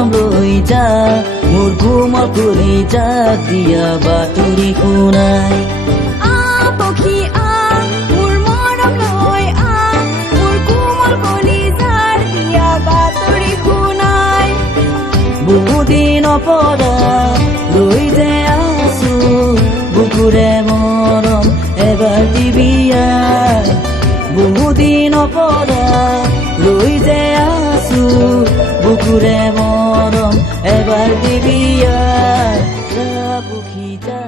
মৰম লৈ যা মোৰ কোমল কৰি যা দিয়া বাতৰি শুনাই পখী মোৰ মৰম লৈ মোৰ কোমল কৰি যাৰ দিয়া বাতৰি শুনাই বহুদিন পৰা ৰৈ যে আছো বুকুৰে মৰম এবাৰ দিবি আই বহুদিন পৰা ৰৈ যে আছো বুকুৰে মৰম এবাৰ দিবি আই যা পখী যা